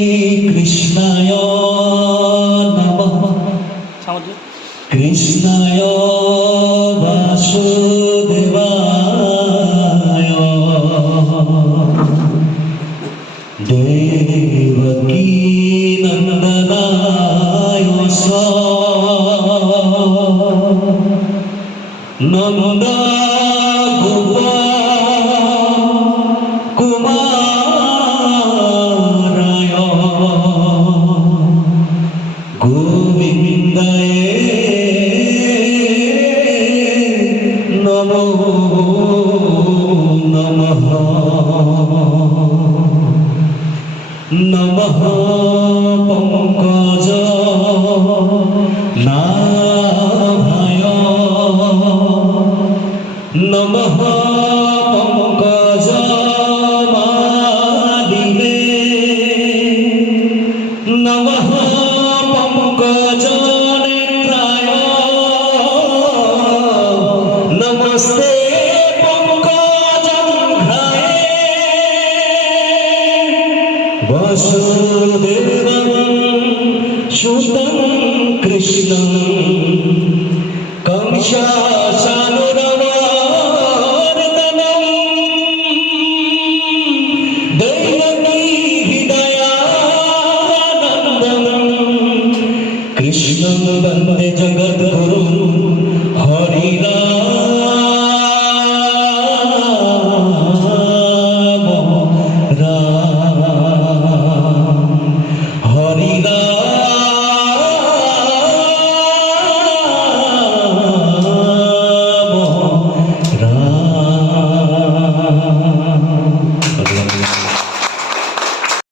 শ্রীকৃষ্ণায় নমঃ। কৃষ্ণায় বাসুদেবায় দেবকী নন্দনায় নন্দ গোপ কুমারায় গোবিন্দায় নমো নমঃ। নমঃ পঙ্কজ নাভায় নমঃ পঙ্কজ মালিনে নমঃ পঙ্কজ নেত্রায় নমস্তে পঙ্কজঘ্রায়ে বসুদেবং সুতং কৃষ্ণং কংসা